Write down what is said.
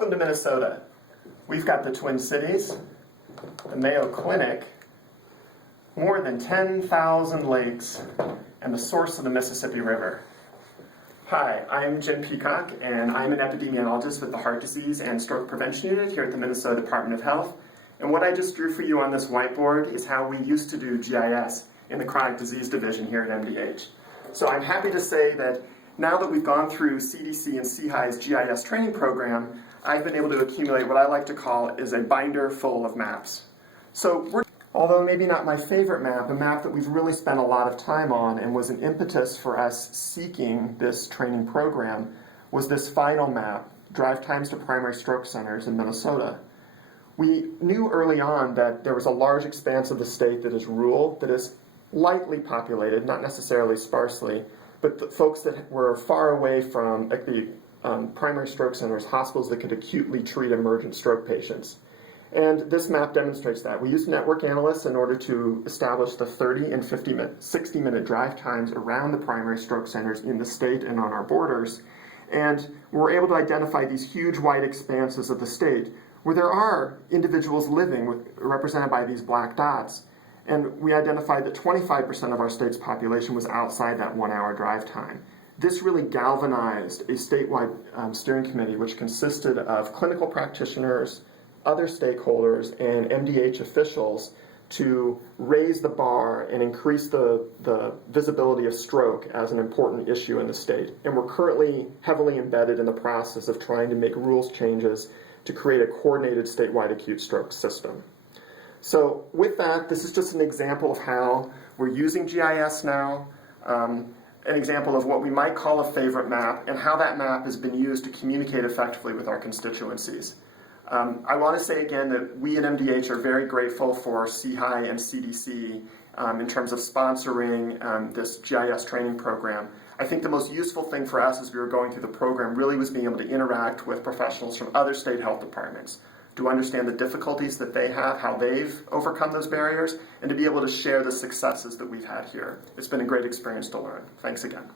Welcome to Minnesota. We've got the Twin Cities, the Mayo Clinic, more than 10,000 lakes, and the source of the Mississippi River. Hi, I'm Jim Peacock, and I'm an epidemiologist with the Heart Disease and Stroke Prevention Unit here at the Minnesota Department of Health. And what I just drew for you on this whiteboard is how we used to do GIS in the Chronic Disease Division here at MDH. So I'm happy to say that now that we've gone through CDC and CHI's GIS training program, I've been able to accumulate what I like to call is a binder full of maps. So although maybe not my favorite map, a map that we've really spent a lot of time on and was an impetus for us seeking this training program, was this final map, Drive Times to Primary Stroke Centers in Minnesota. We knew early on that there was a large expanse of the state that is rural, that is lightly populated, not necessarily sparsely, but the folks that were far away from the primary stroke centers, hospitals that could acutely treat emergent stroke patients. And this map demonstrates that. We used network analysts in order to establish the 30 and 60-minute drive times around the primary stroke centers in the state and on our borders. And we're able to identify these huge wide expanses of the state where there are individuals living represented by these black dots. And we identified that 25% of our state's population was outside that 1-hour drive time. This really galvanized a statewide steering committee which consisted of clinical practitioners, other stakeholders, and MDH officials to raise the bar and increase the visibility of stroke as an important issue in the state. And we're currently heavily embedded in the process of trying to make rules changes to create a coordinated statewide acute stroke system. So with that, this is just an example of how we're using GIS now, an example of what we might call a favorite map, and how that map has been used to communicate effectively with our constituencies. I want to say again that we at MDH are very grateful for CHI and CDC in terms of sponsoring this GIS training program. I think the most useful thing for us as we were going through the program really was being able to interact with professionals from other state health departments, to understand the difficulties that they have, how they've overcome those barriers, and to be able to share the successes that we've had here. It's been a great experience to learn. Thanks again.